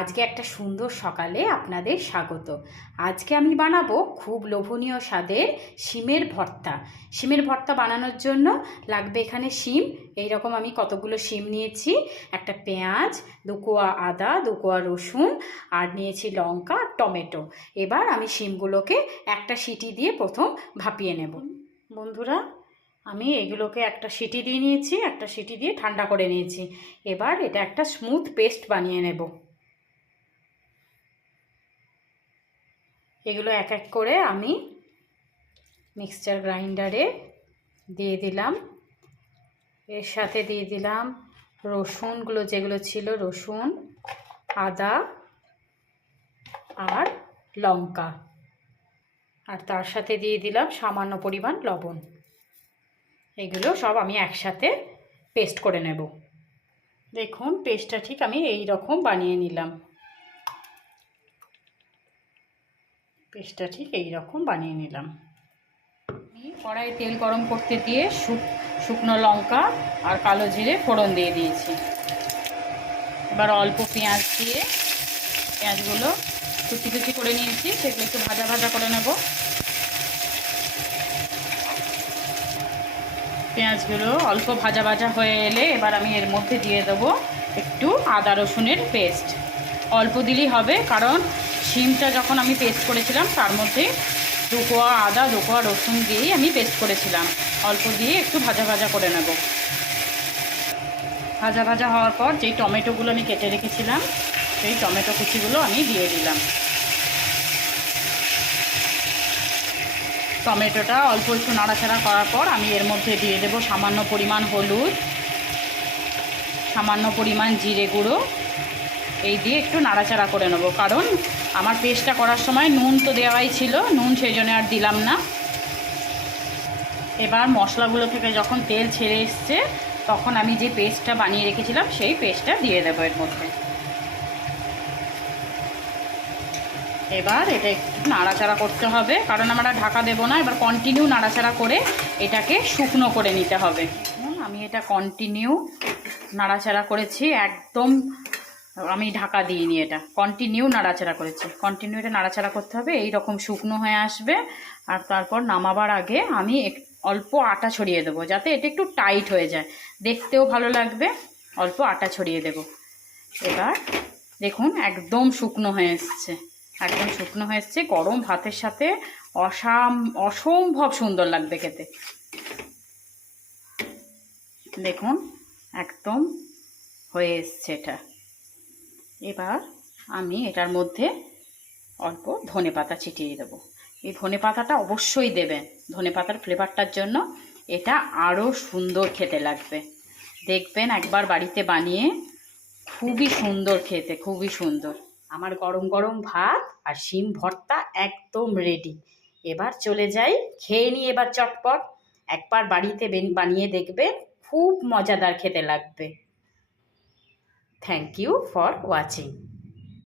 আজকে একটা সুন্দর সকালে আপনাদের স্বাগত। আজকে আমি বানাবো খুব লোভনীয় স্বাদের শিমের ভর্তা। শিমের ভর্তা বানানোর জন্য লাগবে এখানে শিম। এইরকম আমি কতগুলো শিম নিয়েছি, একটা পেঁয়াজ, 2 কোয়া আদা, 2 কোয়া রসুন, আর নিয়েছি লঙ্কা আর টমেটো। এবার আমি শিমগুলোকে একটা সিটি দিয়ে প্রথম ভাপিয়ে নেব। বন্ধুরা, আমি এগুলোকে একটা সিটি দিয়ে নিয়েছি, একটা সিটি দিয়ে ঠান্ডা করে নিয়েছি। এবার এটা একটা স্মুথ পেস্ট বানিয়ে নেব। এগুলো এক এক করে আমি মিক্সচার গ্রাইন্ডারে দিয়ে দিলাম। এর সাথে দিয়ে দিলাম রসুনগুলো, যেগুলো ছিল রসুন, আদা আর লঙ্কা, আর তার সাথে দিয়ে দিলাম সামান্য পরিমাণ লবণ। এগুলো সব আমি একসাথে পেস্ট করে নেব। দেখুন, পেস্টটা ঠিক আমি এই রকম বানিয়ে নিলাম। পেস্টটা ঠিক এই রকম বানিয়ে নিলাম। আমি কড়াইয়ে তেল গরম করতে দিয়ে শুকনো লঙ্কা আর কালো জিরে ফোড়ন দিয়ে দিয়েছি। এবার অল্প পেঁয়াজ দিয়ে পেঁয়াজগুলো কুচি কুচি করে নিয়েছি, সেগুলো একটু ভাজা ভাজা করে নেব। পেঁয়াজগুলো অল্প ভাজা ভাজা হয়ে এলে এবার আমি এর মধ্যে দিয়ে দেবো একটু আদা রসুনের পেস্ট। অল্প দিলেই হবে, কারণ শিমটা যখন আমি পেস্ট করেছিলাম তার মধ্যে 2 কোয়া আদা 2 কোয়া রসুন দিয়েই আমি পেস্ট করেছিলাম। অল্প দিয়ে একটু ভাজা ভাজা করে নেব। ভাজা ভাজা হওয়ার পর যেই টমেটোগুলো আমি কেটে রেখেছিলাম সেই টমেটো কুচিগুলো আমি দিয়ে দিলাম। টমেটোটা অল্প একটু নাড়াচাড়া করার পর আমি এর মধ্যে দিয়ে দেবো সামান্য পরিমাণ হলুদ, সামান্য পরিমাণ জিরে গুঁড়ো। এই দিয়ে একটু নাড়াচাড়া করে নেবো, কারণ আমার পেস্টটা করার সময় নুন তো দেওয়াই ছিল, নুন সেই জন্য আর দিলাম না। এবার মশলাগুলো থেকে যখন তেল ছেড়ে এসছে তখন আমি যে পেস্টটা বানিয়ে রেখেছিলাম সেই পেস্টটা দিয়ে দেবো এর মধ্যে। এবার এটা একটু নাড়াচাড়া করতে হবে, কারণ আমরা ঢাকা দেবো না। এবার কন্টিনিউ নাড়াচাড়া করে এটাকে শুকনো করে নিতে হবে। আমি এটা কন্টিনিউ নাড়াচাড়া করেছি, একদম আমি ঢাকা দিইনি, এটা কন্টিনিউ নাড়াচাড়া করেছি। কন্টিনিউ এটা নাড়াচাড়া করতে হবে, এই রকম শুকনো হয়ে আসবে। আর তারপর নামাবার আগে আমি অল্প আটা ছড়িয়ে দেবো, যাতে এটা একটু টাইট হয়ে যায়, দেখতেও ভালো লাগবে। অল্প আটা ছড়িয়ে দেব। এবার দেখুন একদম শুকনো হয়ে এসছে, একদম শুকনো হয়ে এসছে। গরম ভাতের সাথে অসম্ভব সুন্দর লাগবে খেতে। দেখুন একদম হয়ে এসছে এটা। এবার আমি এটার মধ্যে অল্প ধনেপাতা ছিটিয়ে দেবো। এই ধনেপাতাটা অবশ্যই দেবেন, ধনেপাতার ফ্লেভারটার জন্য এটা আরও সুন্দর খেতে লাগবে। দেখবেন একবার বাড়িতে বানিয়ে, খুবই সুন্দর খেতে, খুবই সুন্দর। আমার গরম গরম ভাত আর শিম ভর্তা একদম রেডি। এবার চলে যাই, খেয়ে নিই এবার চটপট। একবার বাড়িতে বানিয়ে দেখবেন, খুব মজাদার খেতে লাগবে। Thank you for watching.